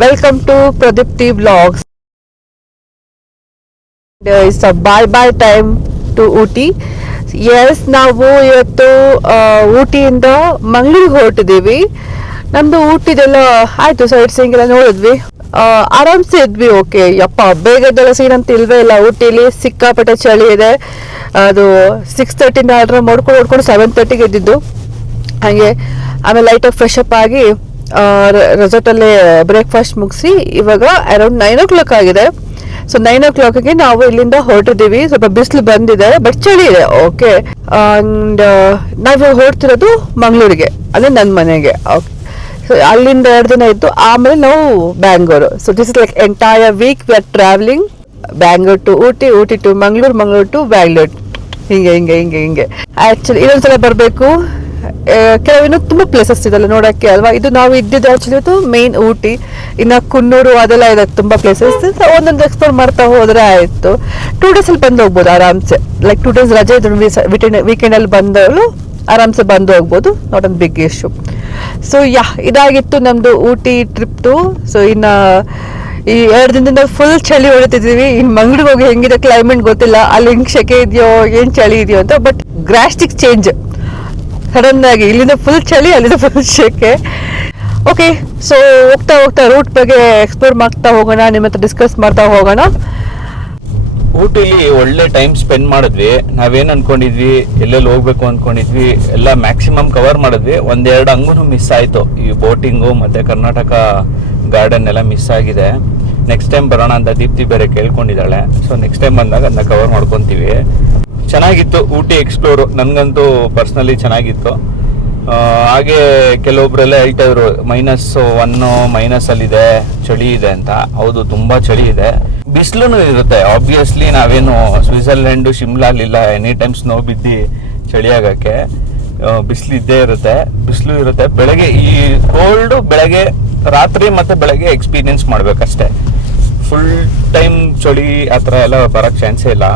Welcome to Pradipti Vlogs. It's a bye time to Ooty. Yes, ನಾವು ಇವತ್ತು ಊಟಿಯಿಂದ ಮಂಗಳೂರಿಗೆ ಹೊರಟಿದ್ದೀವಿ. ನಮ್ದು ಊಟಿದೆಲ್ಲ ಆಯ್ತು, ಸೈಡ್ ಸೀಯಿಂಗ್ ಎಲ್ಲ ನೋಡಿದ್ವಿ, ಆರಾಮ್ಸೆ ಇದ್ವಿ. ಓಕೆ, ಯಪ್ಪ ಬೇಗದೆಲ್ಲ ಸೀನ್ ಅಂತ ಇಲ್ವೇ ಇಲ್ಲ. ಊಟಿಲಿ ಸಿಕ್ಕಾಪಟ್ಟೆ ಚಳಿ ಇದೆ. ಅದು 6:30 ಆರ್ಡರ್ ಮಾಡ್ಕೊಂಡು 7:30ಗೆ ಎದ್ದಿದ್ದು. ಹಾಗೆ ಆಮೇಲೆ ಲೈಟಾಗಿ ಫ್ರೆಶ್ ಅಪ್ ಆಗಿ ರೆಸಾರ್ಟಲ್ಲೇ ಬ್ರೇಕ್ಫಾಸ್ಟ್ ಮುಗಿಸಿ ಇವಾಗ ಅರೌಂಡ್ 9 o'clock ಆಗಿದೆ. ಸೊ 9 o'clockಗೆ ನಾವು ಇಲ್ಲಿಂದ ಹೊರಟಿದ್ದೀವಿ. ಸ್ವಲ್ಪ ಬಿಸಿಲು ಬಂದಿದೆ, ಬಟ್ ಚಳಿ ಇದೆ. ಓಕೆ, ಅಂಡ್ ನಾವು ಹೊರಡ್ತಿರೋದು ಮಂಗಳೂರಿಗೆ, ಅಂದರೆ ನನ್ನ ಮನೆಗೆ. ಓಕೆ, ಸೊ ಅಲ್ಲಿಂದ 2 ದಿನ ಇತ್ತು, ಆಮೇಲೆ ನಾವು Bangalore. So this is like entire week we are travelling Bangalore to Ooty, Ooty to Mangalore, Mangalore to Bangalore. ಹಿಂಗೆ ಆ್ಯಕ್ಚುಲಿ ಇನ್ನೊಂದ್ಸಲ ಬರಬೇಕು. ಕೆಲವಿನ್ನೂ ತುಂಬ ಪ್ಲೇಸಸ್ ಇದೆಲ್ಲ ನೋಡೋಕ್ಕೆ ಅಲ್ವಾ. ಇದು ನಾವು ಇದ್ದಿದ್ದು ಆ್ಯಕ್ಚುಲಿ ಇವತ್ತು ಮೇನ್ ಊಟಿ, ಇನ್ನು ಕುನ್ನೂರು ಅದೆಲ್ಲ ಇದೆ, ತುಂಬ ಪ್ಲೇಸಸ್. ಒಂದೊಂದು ಎಕ್ಸ್ಪ್ಲೋರ್ ಮಾಡ್ತಾ ಹೋದರೆ ಆಯಿತು. 2 days ಅಲ್ಲಿ ಬಂದು ಹೋಗ್ಬೋದು ಆರಾಮ್ಸೆ. ಲೈಕ್ 2 days ರಜೆ ಇದ್ರು ವೀಕೆಂಡಲ್ಲಿ ಬಂದವರು ಆರಾಮ್ಸೆ ಬಂದು ಹೋಗ್ಬೋದು, not an big issue. So ಇದಾಗಿತ್ತು ನಮ್ಮದು ಊಟಿ ಟ್ರಿಪ್ಟು. ಸೊ ಇನ್ನು ಈ 2 ದಿನದಿಂದ ಫುಲ್ ಚಳಿ ಹೊಡಿತಿದ್ದೀವಿ. ಇನ್ನು ಮಂಗಳೂರಿಗೆ ಹೋಗಿ ಹೆಂಗಿದೆ ಕ್ಲೈಮೇಟ್ ಗೊತ್ತಿಲ್ಲ, ಅಲ್ಲಿ ಹೆಂಗೆ ಸೆಕೆ ಇದೆಯೋ ಏನು ಚಳಿ ಇದೆಯೋ ಅಂತ. ಬಟ್ ಗ್ರಾಸ್ಟಿಕ್ ಚೇಂಜ್ ಸಡನ್ ಆಗಿ, ಇಲ್ಲಿಂದ ಫುಲ್ ಚಳಿ, ಅಲ್ಲಿಂದ ಫುಲ್ ಸೆಕೆ. ಓಕೆ, ಸೊ ಹೋಗ್ತಾ ರೂಟ್ ಬಗ್ಗೆ ಎಕ್ಸ್ಪ್ಲೋರ್ ಮಾಡ್ತಾ ಹೋಗೋಣ, ನಿಮ್ಮ ಹತ್ರ ಡಿಸ್ಕಸ್ ಮಾಡ್ತಾ ಹೋಗೋಣ. ಊಟಿಲಿ ಒಳ್ಳೆ ಟೈಮ್ ಸ್ಪೆಂಡ್ ಮಾಡಿದ್ವಿ. ನಾವೇನು ಅನ್ಕೊಂಡಿದ್ವಿ, ಎಲ್ಲೆಲ್ಲಿ ಹೋಗ್ಬೇಕು ಅನ್ಕೊಂಡಿದ್ವಿ ಎಲ್ಲ ಮ್ಯಾಕ್ಸಿಮಮ್ ಕವರ್ ಮಾಡಿದ್ವಿ. 1-2 ಹಂಗೂ ಮಿಸ್ ಆಯಿತು. ಈ ಬೋಟಿಂಗು ಮತ್ತು ಕರ್ನಾಟಕ ಗಾರ್ಡನ್ ಎಲ್ಲ ಮಿಸ್ ಆಗಿದೆ. ನೆಕ್ಸ್ಟ್ ಟೈಮ್ ಬರೋಣ ಅಂತ ದೀಪ್ತಿ ಬೇರೆ ಕೇಳ್ಕೊಂಡಿದ್ದಾಳೆ. ಸೊ ನೆಕ್ಸ್ಟ್ ಟೈಮ್ ಬಂದಾಗ ಅದನ್ನ ಕವರ್ ಮಾಡ್ಕೊತೀವಿ. ಚೆನ್ನಾಗಿತ್ತು ಊಟಿ ಎಕ್ಸ್ಪ್ಲೋರು, ನನಗಂತೂ ಪರ್ಸ್ನಲಿ ಚೆನ್ನಾಗಿತ್ತು. ಹಾಗೆ ಕೆಲವೊಬ್ರೆಲ್ಲ ಹೇಳ್ತಾ ಇದ್ರು -1 ಅಲ್ಲಿದೆ, ಚಳಿ ಇದೆ ಅಂತ. ಹೌದು, ತುಂಬ ಚಳಿ ಇದೆ, ಬಿಸಿಲು ಇರುತ್ತೆ. ಆಬ್ವಿಯಸ್ಲಿ ನಾವೇನು ಸ್ವಿಟ್ಜರ್ಲೆಂಡು ಶಿಮ್ಲಾಲಿಲ್ಲ ಎನಿ ಟೈಮ್ ಸ್ನೋ ಬಿದ್ದು ಚಳಿ ಆಗೋಕ್ಕೆ. ಬಿಸಿಲು ಇದ್ದೇ ಇರುತ್ತೆ, ಬಿಸಿಲು ಇರುತ್ತೆ. ಬೆಳಗ್ಗೆ ಈ ಕೋಲ್ಡು ಬೆಳಗ್ಗೆ, ರಾತ್ರಿ ಮತ್ತು ಬೆಳಗ್ಗೆ ಎಕ್ಸ್ಪೀರಿಯನ್ಸ್ ಮಾಡ್ಬೇಕಷ್ಟೆ. ಫುಲ್ ಟೈಮ್ ಚಳಿ ಆ ಥರ ಎಲ್ಲ ಬರೋಕ್ಕೆ ಚಾನ್ಸೇ ಇಲ್ಲ.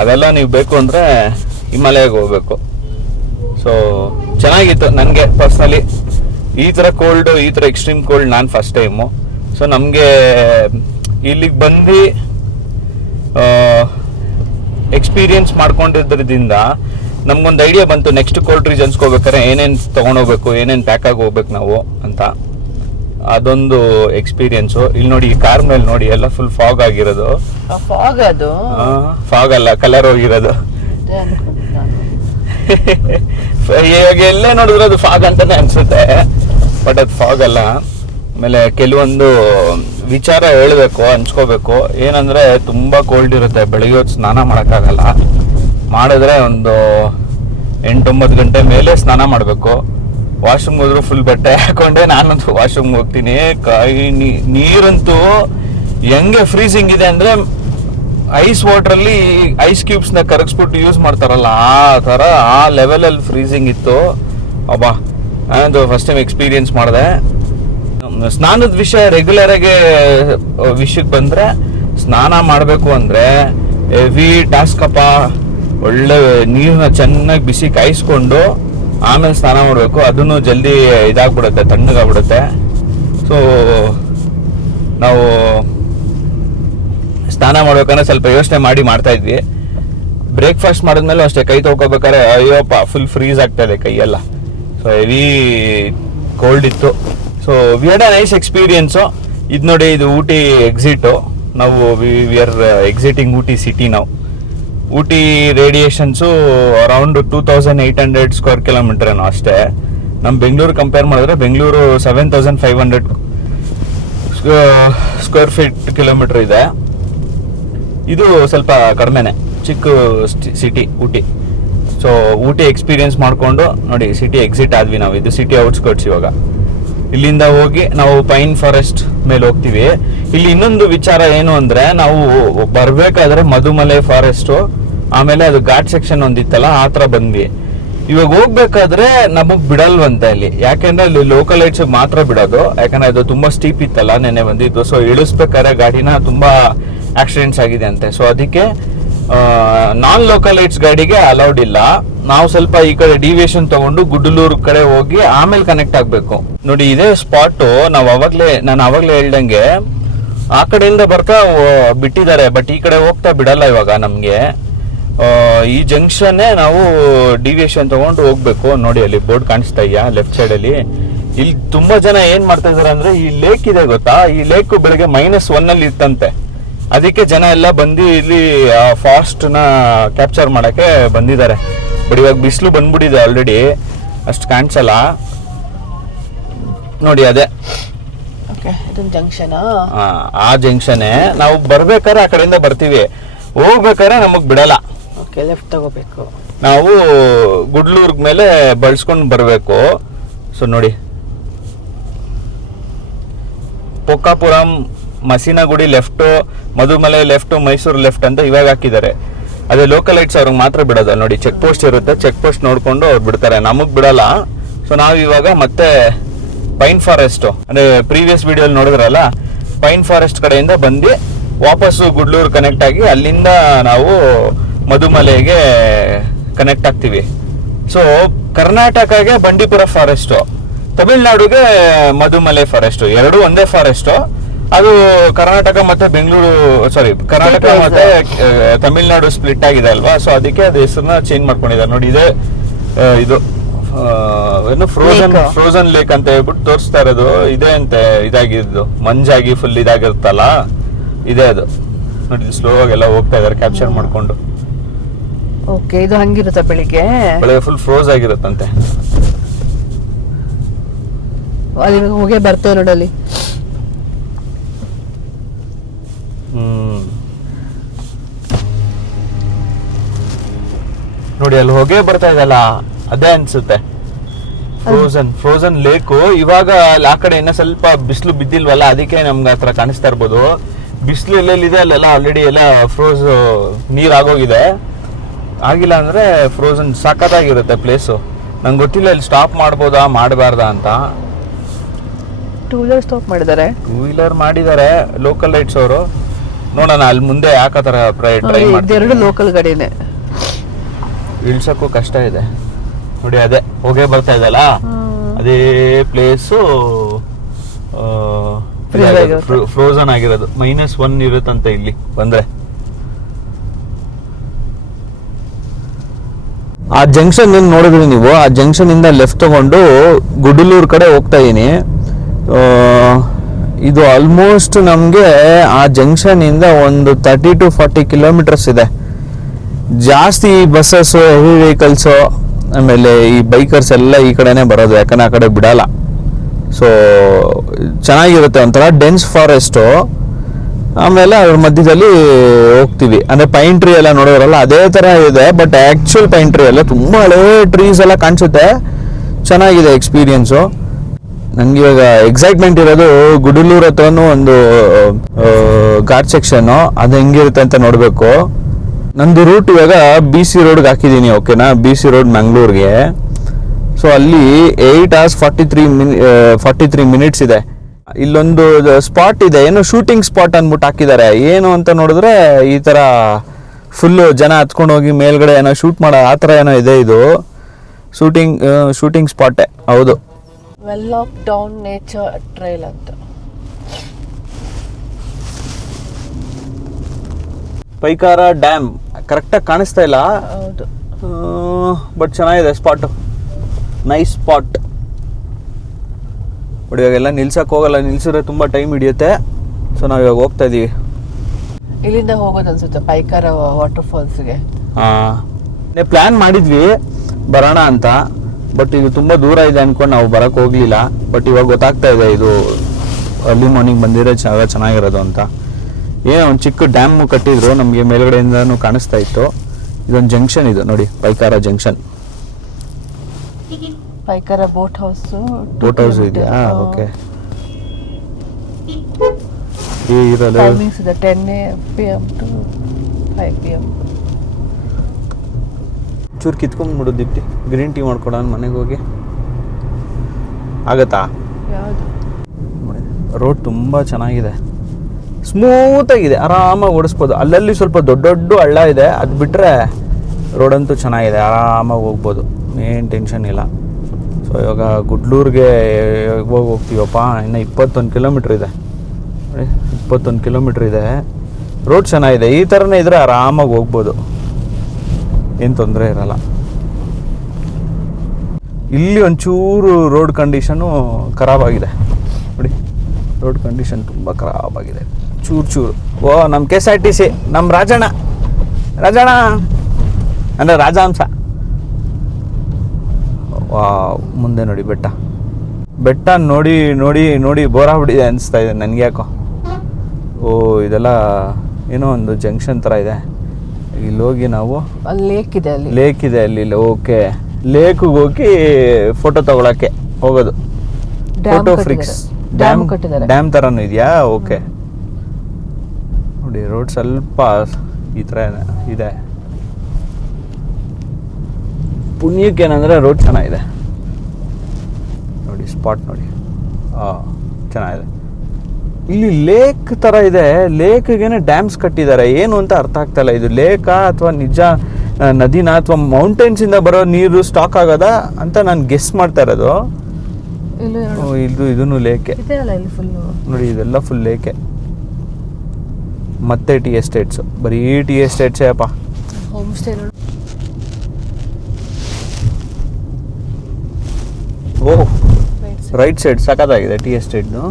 ಅದೆಲ್ಲ ನೀವು ಬೇಕು ಅಂದರೆ ಹಿಮಾಲಯಕ್ಕೆ ಹೋಗ್ಬೇಕು. ಸೊ ಚೆನ್ನಾಗಿತ್ತು ನನಗೆ ಪರ್ಸ್ನಲಿ. ಈ ಥರ ಕೋಲ್ಡು, ಈ ಥರ ಎಕ್ಸ್ಟ್ರೀಮ್ ಕೋಲ್ಡ್ ನಾನು ಫಸ್ಟ್ ಟೈಮು. ಸೊ ನಮಗೆ ಇಲ್ಲಿಗೆ ಬಂದು ಎಕ್ಸ್ಪೀರಿಯನ್ಸ್ ಮಾಡ್ಕೊಂಡಿದ್ದರಿಂದ ನಮ್ಗೊಂದು ಐಡಿಯಾ ಬಂತು, ನೆಕ್ಸ್ಟ್ ಕೋಲ್ಡ್ ರೀಜನ್ಸ್ಗೆ ಹೋಗ್ಬೇಕಾದ್ರೆ ಏನೇನು ತೊಗೊಂಡೋಗ್ಬೇಕು, ಏನೇನು ಪ್ಯಾಕ್ ಆಗಿ ಹೋಗ್ಬೇಕು ನಾವು ಅಂತ. ಅದೊಂದು ಎಕ್ಸ್ಪೀರಿಯನ್ಸು. ಇಲ್ಲಿ ನೋಡಿ, ಈ ಕಾರ್ ಮೇಲೆ ನೋಡಿ, ಎಲ್ಲ ಫುಲ್ ಫಾಗ್ ಆಗಿರೋದು. ಫಾಗ್ ಅಲ್ಲ, ಕಲರ್ ಹೋಗಿರೋದು. ಇವಾಗ ಎಲ್ಲೇ ನೋಡಿದ್ರೆ ಅದು ಫಾಗ್ ಅಂತಾನೆ ಅನ್ಸುತ್ತೆ, ಬಟ್ ಅದು ಫಾಗ್ ಅಲ್ಲ. ಆಮೇಲೆ ಕೆಲವೊಂದು ವಿಚಾರ ಹೇಳ್ಬೇಕು, ಹಂಚ್ಕೋಬೇಕು. ಏನಂದ್ರೆ ತುಂಬಾ ಕೋಲ್ಡ್ ಇರುತ್ತೆ, ಬೆಳಿಗ್ಗೆ ಹೊತ್ತು ಸ್ನಾನ ಮಾಡೋಕ್ಕಾಗಲ್ಲ. ಮಾಡಿದ್ರೆ ಒಂದು 8-9 ಗಂಟೆ ಮೇಲೆ ಸ್ನಾನ ಮಾಡಬೇಕು. ವಾಶ್ರೂಮ್ ಹೋದ್ರು ಫುಲ್ ಬಟ್ಟೆ ಹಾಕೊಂಡೆ ನಾನಂತೂ ವಾಶ್ರೂಮ್ ಹೋಗ್ತೀನಿ. ನೀರಂತೂ ಹೆಂಗೆ ಫ್ರೀಸಿಂಗ್ ಇದೆ ಅಂದ್ರೆ, ಐಸ್ ವಾಟ್ರಲ್ಲಿ ಐಸ್ ಕ್ಯೂಬ್ಸ್ನ ಕರಗಿಸ್ಬಿಟ್ಟು ಯೂಸ್ ಮಾಡ್ತಾರಲ್ಲ, ಆ ಥರ ಆ ಲೆವೆಲಲ್ಲಿ ಫ್ರೀಸಿಂಗ್ ಇತ್ತು. ಅಬ್ಬಾ, ನಾನದು ಫಸ್ಟ್ ಟೈಮ್ ಎಕ್ಸ್ಪೀರಿಯನ್ಸ್ ಮಾಡಿದೆ. ಸ್ನಾನದ ರೆಗ್ಯುಲರಾಗಿ ವಿಷಯಕ್ಕೆ ಬಂದರೆ, ಸ್ನಾನ ಮಾಡಬೇಕು ಅಂದರೆ ಹೆವಿ ಟಾಸ್ಕ್ ಅಪ್ಪ. ಒಳ್ಳೆ ನೀರನ್ನ ಚೆನ್ನಾಗಿ ಬಿಸಿ ಕಾಯಿಸ್ಕೊಂಡು ಆಮೇಲೆ ಸ್ನಾನ ಮಾಡಬೇಕು. ಅದನ್ನು ಜಲ್ದಿ ಇದಾಗ್ಬಿಡುತ್ತೆ, ತಣ್ಣಗಾಗ್ಬಿಡುತ್ತೆ. ಸೊ ನಾವು ಸ್ನಾನ ಮಾಡ್ಬೇಕಂದ್ರೆ ಸ್ವಲ್ಪ ಯೋಚನೆ ಮಾಡ್ತಾ ಇದ್ವಿ. ಬ್ರೇಕ್ಫಾಸ್ಟ್ ಮಾಡಿದ್ಮೇಲೆ ಅಷ್ಟೇ, ಕೈ ತೊಳ್ಕೊಬೇಕಾದ್ರೆ ಅಯ್ಯೋಪ್ಪ ಫುಲ್ ಫ್ರೀಸ್ ಆಗ್ತಾ ಇದೆ ಕೈಯೆಲ್ಲ. ಸೊ ಹೆವಿ ಕೋಲ್ಡ್ ಇತ್ತು. So we had a nice experience. ಇದು ನೋಡಿ, ಇದು ಊಟಿ ಎಕ್ಸಿಟು. ನಾವು we are exiting Ooty city. ನಾವು Ooty radiations around 2800 square kilometre ಏನೋ ಅಷ್ಟೇ. ನಮ್ಮ ಬೆಂಗಳೂರು ಕಂಪೇರ್ ಮಾಡಿದ್ರೆ, ಬೆಂಗಳೂರು 7500 ಸ್ಕ್ವೇರ್ ಫೀಟ್ ಕಿಲೋಮೀಟರ್ ಇದೆ. ಇದು ಸ್ವಲ್ಪ ಕಡಿಮೆನೆ, ಚಿಕ್ಕ city Ooty. So Ooty experience ಮಾಡಿಕೊಂಡು ನೋಡಿ, ಸಿಟಿ ಎಕ್ಸಿಟ್ ಆದ್ವಿ ನಾವು. ಇದು ಸಿಟಿ ಔಟ್ಸ್ಕರ್ಟ್ಸ್. ಇವಾಗ ಇಲ್ಲಿಂದ ಹೋಗಿ ನಾವು ಪೈನ್ ಫಾರೆಸ್ಟ್ ಮೇಲೆ ಹೋಗ್ತೀವಿ. ಇಲ್ಲಿ ಇನ್ನೊಂದು ವಿಚಾರ ಏನು ಅಂದರೆ, ನಾವು ಬರಬೇಕಾದ್ರೆ ಮಧುಮಲೆ ಫಾರೆಸ್ಟು, ಆಮೇಲೆ ಅದು ಘಾಟ್ ಸೆಕ್ಷನ್ ಒಂದಿತ್ತಲ್ಲ, ಆ ಥರ ಬಂದ್ವಿ. ಇವಾಗ ಹೋಗ್ಬೇಕಾದ್ರೆ ನಮಗೆ ಬಿಡಲ್ವಂತೆ ಇಲ್ಲಿ, ಯಾಕೆಂದ್ರೆ ಅಲ್ಲಿ ಲೋಕಲೈಟ್ಸ್ ಮಾತ್ರ ಬಿಡೋದು. ಯಾಕಂದ್ರೆ ಅದು ತುಂಬಾ ಸ್ಟೀಪ್ ಇತ್ತಲ್ಲ, ನೆನ್ನೆ ಬಂದಿದ್ದು. ಸೊ ಇಳಿಸ್ಬೇಕಾದ್ರೆ ಗಾಡಿನ ತುಂಬಾ ಆಕ್ಸಿಡೆಂಟ್ಸ್ ಆಗಿದೆ ಅಂತೆ. ಸೊ ಅದಕ್ಕೆ ನಾನ್ ಲೋಕಲೈಟ್ಸ್ ಗಾಡಿಗೆ ಅಲೌಡ್ ಇಲ್ಲ. ನಾವು ಸ್ವಲ್ಪ ಈ ಕಡೆ ಡಿವಿಯೇಷನ್ ತಗೊಂಡು ಗುಡ್ಡಲೂರ್ ಕಡೆ ಹೋಗಿ ಆಮೇಲೆ ಕನೆಕ್ಟ್ ಆಗ್ಬೇಕು. ನೋಡಿ ಇದೇ ಸ್ಪಾಟ್ ನಾನು ಅವಾಗ್ಲೇ ಹೇಳ್ದಂಗೆ ಆ ಕಡೆಯಿಂದ ಬರ್ತಾ ಬಿಟ್ಟಿದ್ದಾರೆ, ಬಟ್ ಈ ಕಡೆ ಹೋಗ್ತಾ ಬಿಡಲ್ಲ ಇವಾಗ ನಮ್ಗೆ. ಈ ಜಂಕ್ಷನ್ ನಾವು ಡಿವಿಯೇಷನ್ ತಗೊಂಡು ಹೋಗ್ಬೇಕು. ನೋಡಿ ಅಲ್ಲಿ ಬೋರ್ಡ್ ಕಾಣಿಸ್ತಾ ಇದೆಯಾ ಲೆಫ್ಟ್ ಸೈಡ್ ಅಲ್ಲಿ. ಇಲ್ಲಿ ತುಂಬಾ ಜನ ಏನ್ ಮಾಡ್ತಾ ಇದಾರೆ ಅಂದ್ರೆ, ಈ ಲೇಕ್ ಇದೆ ಗೊತ್ತಾ, ಈ ಲೇಕ್ ಬೆಳಗ್ಗೆ -1 ಅಲ್ಲಿ ಇತ್ತಂತೆ. ಅದಕ್ಕೆ ಜನ ಎಲ್ಲ ಬಂದು ಇಲ್ಲಿ ಫಾಸ್ಟ್ ನ ಕ್ಯಾಪ್ಚರ್ ಮಾಡಕ್ಕೆ ಬಂದಿದ್ದಾರೆ. ಬಟ್ ಇವಾಗ ಬಿಸಿಲು ಬಂದ್ಬಿಟ್ಟಿದೆ ಆಲ್ರೆಡಿ, ಅಷ್ಟು ಕಾಣಿಸಲ್ಲ. ನೋಡಿ ಅದೇ ಜಂಕ್ಷನ್, ಆ ಜಂಕ್ಷನ್. ನಾವು ಬರ್ಬೇಕಾದ್ರೆ ಆ ಕಡೆಯಿಂದ ಬರ್ತೀವಿ, ಹೋಗ್ಬೇಕಾದ್ರೆ ನಮಗ್ ಬಿಡಲ್ಲ. ಲೆಫ್ಟ್ ತಗೋಬೇಕು. ನಾವು ಗುಡ್ಲೂರ್ಗ್ ಮೇಲೆ ಬಳಸ್ಕೊಂಡು ಬರ್ಬೇಕು. ಸೊ ನೋಡಿ, Pokkapuram, Masinagudi left, Mudumalai left, Mysuru left ಅಂತ ಇವಾಗ ಹಾಕಿದ್ದಾರೆ. ಅದೇ ಲೋಕಲೈಟ್ಸ್ ಅವ್ರಿಗೆ ಮಾತ್ರ ಬಿಡೋದು. ನೋಡಿ ಚೆಕ್ ಪೋಸ್ಟ್ ಇರುತ್ತೆ, ಚೆಕ್ ಪೋಸ್ಟ್ ನೋಡ್ಕೊಂಡು ಅವ್ರು ಬಿಡ್ತಾರೆ, ನಮಗ್ ಬಿಡಲ್ಲ. ಸೊ ನಾವು ಇವಾಗ ಮತ್ತೆ ಪೈನ್ ಫಾರೆಸ್ಟ್, ಅಂದ್ರೆ ಪ್ರೀವಿಯಸ್ ವಿಡಿಯೋ ನೋಡಿದ್ರಲ್ಲ, ಪೈನ್ ಫಾರೆಸ್ಟ್ ಕಡೆಯಿಂದ ಬಂದು ವಾಪಸ್ಸು ಗುಡ್ಲೂರ್ ಕನೆಕ್ಟ್ ಆಗಿ ಅಲ್ಲಿಂದ ನಾವು ಮಧುಮಲೆಗೆ ಕನೆಕ್ಟ್ ಆಗ್ತೀವಿ. ಸೊ ಕರ್ನಾಟಕಗೆ ಬಂಡೀಪುರ ಫಾರೆಸ್ಟ್, ತಮಿಳ್ನಾಡುಗೆ ಮಧುಮಲೈ ಫಾರೆಸ್ಟ್, ಎರಡು ಒಂದೇ ಫಾರೆಸ್ಟ್. ಅದು ಕರ್ನಾಟಕ ಮತ್ತೆ ಕರ್ನಾಟಕ ಮತ್ತೆ ತಮಿಳ್ನಾಡು ಸ್ಪ್ಲಿಟ್ ಆಗಿದೆ ಅಲ್ವಾ, ಸೊ ಅದಕ್ಕೆ ಅದು ಹೆಸರನ್ನ ಚೇಂಜ್ ಮಾಡ್ಕೊಂಡಿದ್ದಾರೆ. ನೋಡಿ ಇದೆ ಇದು ಏನು ಫ್ರೋಜನ್ ಲೇಕ್ ಅಂತ ಹೇಳ್ಬಿಟ್ಟು ತೋರಿಸ್ತಾ ಇರೋದು ಇದೆ ಅಂತೆ. ಇದಾಗಿದ್ದು ಮಂಜಾಗಿ ಫುಲ್ ಇದಾಗಿರುತ್ತಲ್ಲ, ಇದೆ ಅದು. ನೋಡಿ ಸ್ಲೋ ಆಗೆಲ್ಲ ಹೋಗ್ತಾ ಇದಾರೆ ಕ್ಯಾಪ್ಚರ್ ಮಾಡ್ಕೊಂಡು. ಓಕೆ, ಇದು ಹಂಗಿರುತ್ತೆ ಬೆಳಿಗ್ಗೆ ಫುಲ್ ಫ್ರೋಸ್ ಆಗಿರುತ್ತಂತೆ. ಅಲ್ಲಿ ಹೋಗಿ ಬರ್ತೇವೆ ನೋಡಲ್ಲಿ. ನೋಡಿ ಅಲ್ಲಿ ಹೊಗೆ ಬರ್ತಾ ಇದೆಯಲ್ಲ, ಅದೇ ಅನ್ಸುತ್ತೆ ಫ್ರೋಸನ್ ಲೇಕು. ಇವಾಗ ಅಲ್ಲಿ ಆ ಕಡೆ ಇನ್ನ ಸ್ವಲ್ಪ ಬಿಸಿಲು ಬಿದ್ದಿಲ್ವಲ್ಲ, ಅದಕ್ಕೆ ನಮ್ಗೆ ಆತರ ಕಾಣಿಸ್ತಾ ಇರ್ಬೋದು. ಬಿಸಿಲು ಎಲ್ಲೆಲ್ಲಿದೆ ಅಲ್ಲೆಲ್ಲ ಆಲ್ರೆಡಿ ಎಲ್ಲ ಫ್ರೋಸ್ ನೀರ್ ಆಗೋಗಿದೆ. ಆಗಿಲ್ಲ ಅಂದ್ರೆ ಫ್ರೋಸನ್ ಸಖತ್ತಾಗಿರುತ್ತೆ ಪ್ಲೇಸು. ನಂಗೆ ಗೊತ್ತಿಲ್ಲ ಇಲ್ಲಿ ಸ್ಟಾಪ್ ಮಾಡ್ಬೋದಾ ಮಾಡಬಾರ್ದಾ ಅಂತ. ಟೂ ವೀಲರ್ ಸ್ಟಾಪ್ ಮಾಡಿದ್ದಾರೆ, ಟೂ ವೀಲರ್ ಮಾಡಿದ್ದಾರೆ ಲೋಕಲ್ ಲೈಟ್ಸ್ ಅವರು. ನೋಡೋಣ ಅಲ್ಲಿ ಮುಂದೆ ಯಾಕತರ ಟ್ರೈ ಮಾಡಿ. ಎರಡು ಲೋಕಲ್ ಗಾಡಿನೇ, ಇಳ್ಸಕ್ಕೂ ಕಷ್ಟ ಇದೆ. ನೋಡಿ ಅದೇ ಹೊಗೆ ಬರ್ತಾ ಇದೆಯಲ್ಲ, ಅದೇ ಪ್ಲೇಸು ಫ್ರೋಸನ್ ಆಗಿರೋದು. -1 ಇರುತ್ತಂತೆ ಇಲ್ಲಿ ಬಂದ್ರೆ. ಆ ಜಂಕ್ಷನ್ ಏನ್ ನೋಡಿದ್ರಿ ನೀವು, ಆ ಜಂಕ್ಷನ್ ಇಂದ ಲೆಫ್ಟ್ ತಗೊಂಡು ಗುಡ್ಡಲೂರ್ ಕಡೆ ಹೋಗ್ತಾ ಇದೀನಿ. ಇದು ಆಲ್ಮೋಸ್ಟ್ ನಮ್ಗೆ ಆ ಜಂಕ್ಷನ್ ಇಂದ ಒಂದು 30 to 40 ಕಿಲೋಮೀಟರ್ಸ್ ಇದೆ. ಜಾಸ್ತಿ ಬಸ್ಸಸ್, ಹೆವಿ ವೆಹಿಕಲ್ಸ್, ಆಮೇಲೆ ಈ ಬೈಕರ್ಸ್ ಎಲ್ಲ ಈ ಕಡೆನೆ ಬರೋದು, ಯಾಕಂದ್ರೆ ಆ ಕಡೆ ಬಿಡಲ್ಲ. ಸೊ ಚೆನ್ನಾಗಿರುತ್ತೆ, ಒಂಥರ ಡೆನ್ಸ್ ಫಾರೆಸ್ಟು. ಆಮೇಲೆ ಅದ್ರ ಮಧ್ಯದಲ್ಲಿ ಹೋಗ್ತೀವಿ. ಅಂದ್ರೆ ಪೈನ್ ಟ್ರೀ ಎಲ್ಲ ನೋಡೋದ್ರಲ್ಲ ಅದೇ ತರ ಇದೆ, ಬಟ್ ಆಕ್ಚುಯಲ್ ಪೈನ್ ಟ್ರೀ ಎಲ್ಲ ತುಂಬಾ ಹಳೆ ಟ್ರೀಸ್ ಎಲ್ಲ ಕಾಣಿಸುತ್ತೆ. ಚೆನ್ನಾಗಿದೆ ಎಕ್ಸ್ಪೀರಿಯನ್ಸು. ನಂಗೆ ಇವಾಗ ಎಕ್ಸೈಟ್ಮೆಂಟ್ ಇರೋದು ಗುಡಲೂರ್ ಹತ್ರನೂ ಒಂದು ಘಾಟ್ ಸೆಕ್ಷನ್, ಅದು ಹೆಂಗಿರುತ್ತೆ ಅಂತ ನೋಡ್ಬೇಕು. ನಂದು ರೂಟ್ ಇವಾಗ BC ರೋಡ್ಗೆ ಹಾಕಿದ್ದೀನಿ, ಓಕೆನಾ, BC ರೋಡ್ ಮಂಗ್ಳೂರ್ಗೆ. ಸೊ ಅಲ್ಲಿ 8 hours 43 minutes ಇದೆ. ಇಲ್ಲೊಂದು ಸ್ಪಾಟ್ ಇದೆ, ಏನು ಶೂಟಿಂಗ್ ಸ್ಪಾಟ್ ಅಂದ್ಬಿಟ್ಟು ಹಾಕಿದ್ದಾರೆ. ಏನು ಅಂತ ನೋಡಿದ್ರೆ ಈ ತರ ಫುಲ್ಲು ಜನ ಹತ್ಕೊಂಡು ಹೋಗಿ ಮೇಲ್ಗಡೆ ಏನೋ ಶೂಟ್ ಮಾಡೋ ಆ ಥರ ಏನೋ ಇದೆ. ಇದು ಶೂಟಿಂಗ್ ಸ್ಪಾಟೇ ಹೌದು. Well of down nature trail ಅಂತ. ಪೈಕಾರ ಡ್ಯಾಮ್ ಕರೆಕ್ಟಾಗಿ ಕಾಣಿಸ್ತಾ ಇಲ್ಲ, ಹೌದು, ಬಟ್ ಚೆನ್ನಾಗಿದೆ ಸ್ಪಾಟ್, ನೈಸ್ ಸ್ಪಾಟ್. ಬಟ್ ಇವಾಗೆಲ್ಲ ನಿಲ್ಸಕ್ಕೆ ಹೋಗಲ್ಲ, ನಿಲ್ಸಿದ್ರೆ ತುಂಬ ಟೈಮ್ ಹಿಡಿಯುತ್ತೆ. ಸೊ ನಾವು ಇವಾಗ ಹೋಗ್ತಾ ಇದೀವಿ. ಇಲ್ಲಿಂದ ಹೋಗೋದು ಅನ್ಸುತ್ತೆ ಪೈಕಾರ ವಾಟರ್ ಫಾಲ್ಸ್ಗೆ. ಪ್ಲಾನ್ ಮಾಡಿದ್ವಿ ಬರೋಣ ಅಂತ, ಬಟ್ ಇದು ತುಂಬ ದೂರ ಇದೆ ಅನ್ಕೊಂಡು ನಾವು ಬರಕ್ಕೆ ಹೋಗ್ಲಿಲ್ಲ. ಬಟ್ ಇವಾಗ ಗೊತ್ತಾಗ್ತಾ ಇದೆ ಇದು ಅರ್ಲಿ ಮಾರ್ನಿಂಗ್ ಬಂದಿರೋ ಚೆನ್ನಾಗಿರೋದು ಅಂತ. ಏನೋ ಒಂದು ಚಿಕ್ಕ ಡ್ಯಾಮ್ ಕಟ್ಟಿದ್ರು, ನಮಗೆ ಮೇಲ್ಗಡೆಯಿಂದನೂ ಕಾಣಿಸ್ತಾ ಇತ್ತು. ಇದೊಂದು ಜಂಕ್ಷನ್, ಇದು ನೋಡಿ ಪೈಕಾರ ಜಂಕ್ಷನ್. ಪೈಕಾರ ಬೋಟ್ ಹೌಸ್ ಇದೆಯಾ? ಓಕೆ. ಇರಲ್ಲ, ಟೈಮಿಂಗ್ಸ್ ಇದೆ 10 PM to 5 PM. ಚೂರು ಕಿತ್ಕೊಂಡ್ಬಿಡು ದೀಪ್ತಿ, ಗ್ರೀನ್ ಟೀ ಮಾಡ್ಕೊಡೋಣ ಮನೆಗೆ ಹೋಗಿ. ಆಗತ್ತಾ? ಯಾವುದು? ರೋಡ್ ತುಂಬ ಚೆನ್ನಾಗಿದೆ, ಸ್ಮೂತಾಗಿದೆ, ಆರಾಮಾಗಿ ಓಡಿಸ್ಬೋದು. ಅಲ್ಲಲ್ಲಿ ಸ್ವಲ್ಪ ದೊಡ್ಡ ದೊಡ್ಡ ಹಳ್ಳ ಇದೆ, ಅದು ಬಿಟ್ಟರೆ ರೋಡಂತೂ ಚೆನ್ನಾಗಿದೆ, ಆರಾಮಾಗಿ ಹೋಗ್ಬೋದು, ಏನು ಟೆನ್ಷನ್ ಇಲ್ಲ. ಸೊ ಇವಾಗ ಗುಡ್ಲೂರಿಗೆ ಹೋಗ್ತೀವಪ್ಪ, ಇನ್ನು 21 ಕಿಲೋಮೀಟ್ರ್ ಇದೆ ನೋಡಿ, 21 ಕಿಲೋಮೀಟ್ರ್ ಇದೆ. ರೋಡ್ ಚೆನ್ನಾಗಿದೆ, ಈ ಥರನೇ ಇದ್ದರೆ ಆರಾಮಾಗಿ ಹೋಗ್ಬೋದು, ಏನು ತೊಂದರೆ ಇರಲ್ಲ. ಇಲ್ಲಿ ಒಂಚೂರು ರೋಡ್ ಕಂಡೀಷನು ಖರಾಬಾಗಿದೆ ನೋಡಿ, ರೋಡ್ ಕಂಡೀಷನ್ ತುಂಬ ಖರಾಬಾಗಿದೆ, ಚೂರು. ಓ ನಮ್ಮ KSRTC, ನಮ್ಮ ರಾಜಣ್ಣ ಅಂದರೆ ರಾಜಹಂಸ. ವಾ, ಮುಂದೆ ನೋಡಿ ಬೆಟ್ಟ ನೋಡಿ ನೋಡಿ ನೋಡಿ ಬೋರಾಗ್ಬಿಟ್ಟಿದೆ ಅನಿಸ್ತಾ ಇದೆ ನನಗೆ ಯಾಕೋ. ಓ ಇದೆಲ್ಲ ಏನೋ ಒಂದು ಜಂಕ್ಷನ್ ಥರ ಇದೆ, ಇಲ್ಲಿ ಹೋಗಿ ನಾವು ಲೇಕ್ ಇದೆ ಅಲ್ಲಿ. ಓಕೆ, ಲೇಕಿಗೆ ಹೋಗಿ ಫೋಟೋ ತಗೊಳಕ್ಕೆ ಹೋಗೋದು, ಫೋಟೋ ಫ್ರಿಕ್ಸ್ ಡ್ಯಾಮ್ ಥರನೂ ಇದೆಯಾ? ಓಕೆ ನೋಡಿ, ರೋಡ್ ಸ್ವಲ್ಪ ಈ ಥರ ಇದೆ. ಪುಣ್ಯಕ್ಕೆ ಏನಂದರೆ ರೋಡ್ ಚೆನ್ನಾಗಿದೆ ನೋಡಿ, ಸ್ಪಾಟ್ ನೋಡಿ, ಚೆನ್ನಾಗಿದೆ. ಇಲ್ಲಿ ಲೇಕ್ ಥರ ಇದೆ, ಲೇಕ್ಗೇನೆ ಡ್ಯಾಮ್ಸ್ ಕಟ್ಟಿದ್ದಾರೆ, ಏನು ಅಂತ ಅರ್ಥ ಆಗ್ತಾಯಿಲ್ಲ. ಇದು ಲೇಕಾ ಅಥವಾ ನಿಜ ನದಿನ ಅಥವಾ ಮೌಂಟೇನ್ಸಿಂದ ಬರೋ ನೀರು ಸ್ಟಾಕ್ ಆಗೋದಾ ಅಂತ ನಾನು ಗೆಸ್ ಮಾಡ್ತಾ ಇರೋದು. ಇದೂ ಲೇಕೆ ನೋಡಿ, ಇದೆಲ್ಲ ಫುಲ್ ಲೇಕೆ. ಮತ್ತೆ ಟೀ ಎಸ್ಟೇಟ್ಸು, ಬರೀ ಟೀ ಎಸ್ಟೇಟ್ಸೇ ಅಪ್ಪ. ಓಹ್, ರೈಟ್ ಸೈಡ್ ಸಖತ್ತಾಗಿದೆ ಟೀ ಎಸ್ಟೇಟ್ನು.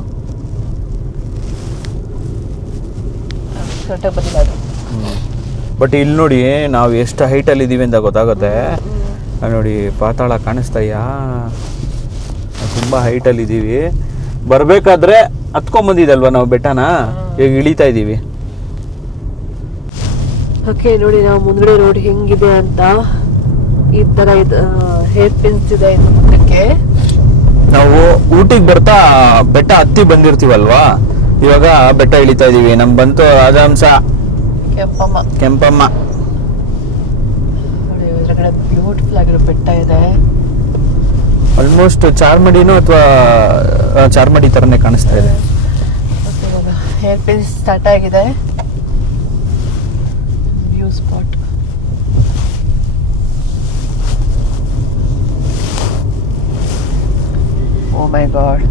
ಬಟ್ ಇಲ್ಲಿ ನೋಡಿ, ನಾವು ಎಷ್ಟು ಹೈಟಲ್ಲಿ ಇದ್ದೀವಿ ಅಂತ ಗೊತ್ತಾಗುತ್ತೆ ನೋಡಿ. ಪಾತಾಳ ಕಾಣಿಸ್ತಾಯ್ಯಾ? ತುಂಬ ಹೈಟಲ್ಲಿ ಇದ್ದೀವಿ. ಬರಬೇಕಾದ್ರೆ ಹತ್ಕೊಂಬಂದಿದ್ದಲ್ವ ನಾವು ಬೆಟ್ಟನ, ಈಗ ಇಳಿತಾ ಇದ್ದೀವಿ. ಓಕೆ ನೋಡಿ, ನಾವು ಮುಂದ್ಗಡೆ ರೋಡ್ ಹೆಂಗಿದೆ ಅಂತ. ಈ ತರ ಹೇರ್ ಪಿನ್ಸ್ ಇದೆ ಮುಂದಕ್ಕೆ. ನಾವು ಊಟಿಗೆ ಬರ್ತಾ ಬೆಟ್ಟ ಹತ್ತಿ ಬಂದಿರ್ತೀವಲ್ವಾ, ಇವಾಗ ಬೆಟ್ಟ ಇಳಿತಾ ಇದೀವಿ. ನಮ್ ಬಂತು ರಾಜಹಂಸ ಕೆಂಪಮ್ಮ ನೋಡಿ, ಹೊರಗಡೆ ಬ್ಯೂಟಿಫುಲ್ ಆಗಿರೋ ಬೆಟ್ಟ ಇದೆ. ಆಲ್ಮೋಸ್ಟ್ ಚಾರ್ಮಡಿನೋ ಅಥವಾ ಚಾರ್ಮಡಿ ತರನೇ ಕಾಣಿಸ್ತಾ ಇದೆ. ಹೇರ್ ಪಿನ್ಸ್ ಸ್ಟಾರ್ಟ್ ಆಗಿದೆ. ವ್ಯೂ ಸ್ಪಾಟ್ ಓ ಮೈ ಗಾಡ್,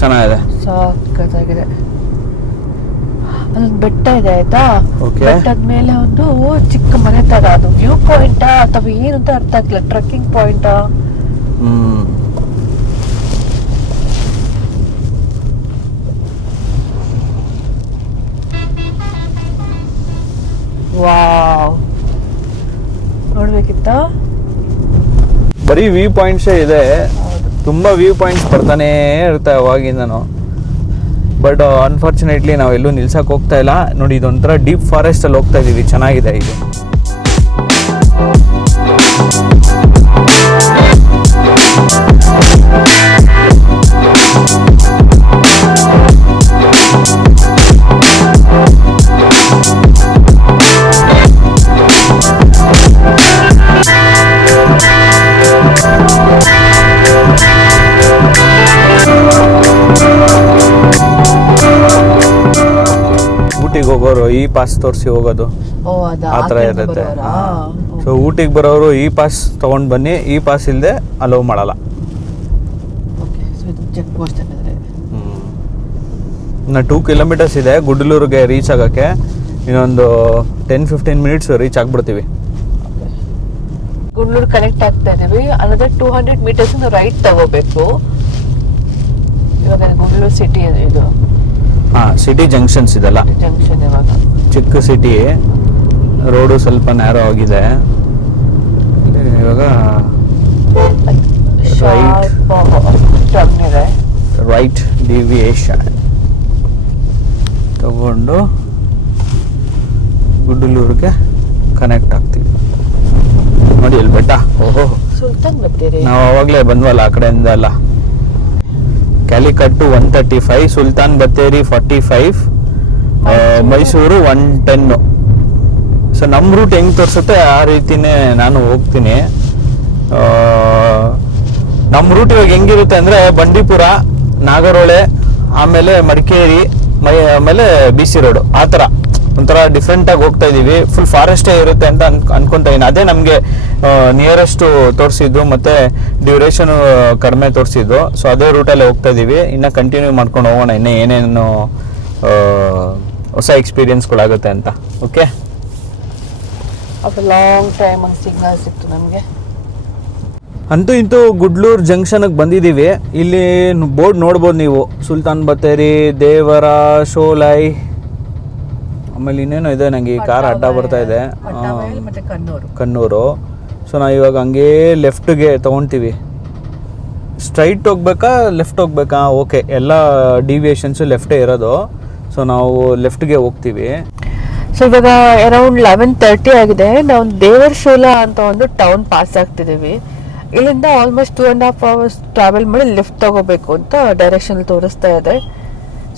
ಚೆನ್ನಾಗಿದೆ, ಸಖತ್ತಾಗಿದೆ. ಅಲ್ಲೊಂದು ಬೆಟ್ಟ ಇದೆ ಆಯ್ತಾ, Okay. ಬೆಟ್ಟದ ಮೇಲೆ ಒಂದು ಚಿಕ್ಕ ಮನೆ ತರ. ಅದು ವ್ಯೂ ಪಾಯಿಂಟ್ ಅಥವಾ ಏನು ಅಂತ ಅರ್ಥ ಆಗ್ತಿಲ್ಲ. Trekking point. ವಾವ್, ನೋಡ್ಬೇಕಿತ್ತ? ಬರೀ ವ್ಯೂ ಪಾಯಿಂಟ್ಸೇ ಇದೆ, ತುಂಬಾ ವ್ಯೂ ಪಾಯಿಂಟ್ಸ್ ಬರ್ತಾನೆ ಇರ್ತವೆ ಅವಾಗಿಂದನು. ಬಟ್ ಅನ್ಫಾರ್ಚುನೇಟ್ಲಿ ನಾವು ಎಲ್ಲೂ ನಿಲ್ಸಕ್ಕೆ ಹೋಗ್ತಾ ಇಲ್ಲ ನೋಡಿ. ಇದೊಂಥರ ಡೀಪ್ ಫಾರೆಸ್ಟ್ ಅಲ್ಲಿ ಹೋಗ್ತಾ ಇದೀವಿ, ಚೆನ್ನಾಗಿದೆ ಇದು. ಊಟಿಗೆ ಹೋಗೋರು ಈ ಪಾಸ್ ತೋರಿಸಿ ಹೋಗೋದು, ಆ ಥರ ಇರುತ್ತೆ. ಸೊ ಊಟಿಗೆ ಬರೋರು ಈ ಪಾಸ್ ತಗೊಂಡು ಬನ್ನಿ, ಈ ಪಾಸ್ ಇಲ್ಲದೆ ಅಲೋವ್ ಮಾಡಲ್ಲ. ಇನ್ನು 2 ಕಿಲೋಮೀಟರ್ಸ್ ಇದೆ ಗುಡ್ಲೂರಿಗೆ ರೀಚ್ ಆಗೋಕ್ಕೆ. ಇನ್ನೊಂದು 10-15 ಮಿನಿಟ್ಸ್ ರೀಚ್ ಆಗ್ಬಿಡ್ತೀವಿ. ಗುಡ್ಲೂರು ಕನೆಕ್ಟ್ ಆಗ್ತಾ ಇದೀವಿ. ಅನದರ್ 200 ಮೀಟರ್ಸ್ ರೈಟ್ ತಗೋಬೇಕು. ಇವಾಗ ಗುಡ್ಲೂರು ಸಿಟಿ ಇದು. ಸಿಟಿ ಜಂಕ್ಷನ್ಸ್ ಇದೆಲ್ಲ ಜಂಕ್ಷನ್. ಇವಾಗ ಚಿಕ್ಕ ಸಿಟಿ, ರೋಡು ಸ್ವಲ್ಪ ನ್ಯಾರೋ ಆಗಿದೆ. ಇವಾಗ ರೈಟ್ ಡಿವಿಯೇಷನ್ ತಗೊಂಡು ಗುಡ್ಡಲೂರಿಗೆ ಕನೆಕ್ಟ್ ಆಗ್ತೀವಿ ನೋಡಿ. ಇಲ್ಲಿ ಬೆಟ್ಟ, ಓಹೋ, ಸುಲ್ತಾನ್ ಬತ್ತೇರಿ. ನಾವು ಅವಾಗಲೇ ಬಂದ್ವಲ್ಲ ಆ ಕಡೆಯಿಂದ ಎಲ್ಲ. ಕ್ಯಾಲಿಕಟ್ಟು 135, ಸುಲ್ತಾನ್ ಬತ್ತೇರಿ 45, ಮೈಸೂರು 110. ಸೊ ನಮ್ಮ ರೂಟ್ ಹೆಂಗೆ ತೋರಿಸುತ್ತೆ ಆ ರೀತಿನೇ ನಾನು ಹೋಗ್ತೀನಿ. ನಮ್ಮ ರೂಟ್ ಇವಾಗ ಹೆಂಗಿರುತ್ತೆ ಅಂದರೆ ಬಂಡೀಪುರ, ನಾಗರೋಳೆ, ಆಮೇಲೆ ಮಡಿಕೇರಿ, ಆಮೇಲೆ BC ರೋಡು, ಆ ಥರ ಒಂಥರ ಡಿಫ್ರೆಂಟಾಗಿ ಹೋಗ್ತಾ ಇದ್ದೀವಿ. ಫುಲ್ ಫಾರೆಸ್ಟೇ ಇರುತ್ತೆ ಅಂತ ಅನ್ಕೊತಾ ಇದ್ದೀನಿ. ಅದೇ ನಮಗೆ ನಿಯರೆಸ್ಟ್ ತೋರಿಸಿದ್ದು, ಮತ್ತು ಡ್ಯೂರೇಷನು ಕಡಿಮೆ ತೋರಿಸಿದ್ದು. ಸೊ ಅದೇ ರೂಟಲ್ಲೇ ಹೋಗ್ತಾ ಇದ್ದೀವಿ. ಇನ್ನು ಕಂಟಿನ್ಯೂ ಮಾಡ್ಕೊಂಡು ಹೋಗೋಣ, ಇನ್ನೂ ಏನೇನು ಹೊಸ ಎಕ್ಸ್ಪೀರಿಯನ್ಸ್ಗಳಾಗುತ್ತೆ ಅಂತ. ಓಕೆ, ಆಫ್ಟರ್ ಲಾಂಗ್ ಟೈಮ್ ಒಂದು ಸಿಗ್ನಲ್ ಸಿಕ್ತು ನಮಗೆ. ಅಂತೂ ಇಂತೂ ಗುಡ್ಲೂರು ಜಂಕ್ಷನ್ಗೆ ಬಂದಿದ್ದೀವಿ. ಇಲ್ಲಿ ಬೋರ್ಡ್ ನೋಡ್ಬೋದು ನೀವು, ಸುಲ್ತಾನ್ ಬತ್ತೇರಿ, ದೇವರ, ಶೋಲೈ, ಆಮೇಲೆ ಇನ್ನೇನೋ ಇದೆ. ನನಗೆ ಈ ಕಾರ್ ಅಡ್ಡ ಬರ್ತಾ ಇದೆ, ಮತ್ತೆ ಕಣ್ಣೂರು. ಸೊ ನಾವು ಇವಾಗ ಹಂಗೇ ಲೆಫ್ಟ್ಗೆ ತೊಗೊಳ್ತೀವಿ. ಸ್ಟ್ರೈಟ್ ಹೋಗ್ಬೇಕಾ ಲೆಫ್ಟ್ ಹೋಗ್ಬೇಕಾ? ಓಕೆ, ಎಲ್ಲ ಡಿವಿಯೇಷನ್ಸು ಲೆಫ್ಟೇ ಇರೋದು. ಸೊ ನಾವು ಲೆಫ್ಟ್ಗೆ ಹೋಗ್ತೀವಿ. ಸೊ ಇವಾಗ ಅರೌಂಡ್ 11:30 ಆಗಿದೆ. ನಾವು ದೇವರ ಶೋಲ ಅಂತ ಒಂದು ಟೌನ್ ಪಾಸ್ ಆಗ್ತಿದ್ದೀವಿ. ಇಲ್ಲಿಂದ ಆಲ್ಮೋಸ್ಟ್ 2.5 hours ಟ್ರಾವೆಲ್ ಮಾಡಿ ಲೆಫ್ಟ್ ತಗೋಬೇಕು ಅಂತ ಡೈರೆಕ್ಷನ್ ತೋರಿಸ್ತಾ ಇದೆ.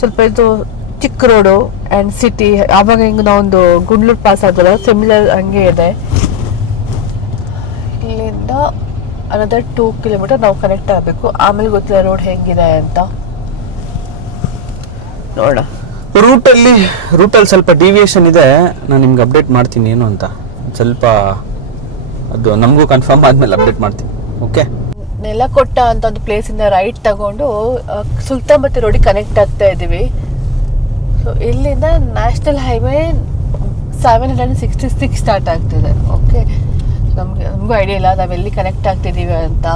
ಸ್ವಲ್ಪ ಇದು ಚಿಕ್ಕ ರೋಡು ಆ್ಯಂಡ್ ಸಿಟಿ. ಆವಾಗ ಹಿಂಗೆ ನಾವೊಂದು ಗುಂಡ್ಲೂರು ಪಾಸ್ ಆದಲ್ಲ, ಸಿಮಿಲರ್ ಹಂಗೆ ಇದೆ. ಇಲ್ಲಿಂದ ಅನದರ್ 2 kilometer ನಾವು ಕನೆಕ್ಟ್ ಆಗಬೇಕು. ಆಮೇಲೆ ಗೊತ್ತಿಲ್ಲ ರೋಡ್ ಹೆಂಗಿದೆ ಅಂತ ನೋಡೋಣ. ರೂಟಲ್ಲಿ ಸ್ವಲ್ಪ ಡಿವಿಯೇಷನ್ ಇದೆ. ನಾನು ನಿಮ್ಗೆ ಅಪ್ಡೇಟ್ ಮಾಡ್ತೀನಿ ಏನು ಅಂತ. ಸ್ವಲ್ಪ ಅದು ನಮಗೂ ಕನ್ಫರ್ಮ್ ಆದಮೇಲೆ ಅಪ್ಡೇಟ್ ಮಾಡ್ತೀನಿ. ಓಕೆ, ನೆಲಕೊಟ್ಟ ಅಂತ ಒಂದು ಪ್ಲೇಸಿಂದ ರೈಟ್ ತಗೊಂಡು ಸುಲ್ತಾನ್ ಬತ್ತೇರಿ ರೋಡಿಗೆ ಕನೆಕ್ಟ್ ಆಗ್ತಾ ಇದ್ದೀವಿ. ಸೊ ಇಲ್ಲಿಂದ ನ್ಯಾಷನಲ್ ಹೈವೇ 766 ಸ್ಟಾರ್ಟ್ ಆಗ್ತಿದೆ. ಓಕೆ, ನಮಗೂ ಐಡಿಯಾ ಇಲ್ಲ ನಾವೆಲ್ಲಿ ಕನೆಕ್ಟ್ ಆಗ್ತಿದ್ದೀವಿ ಅಂತ.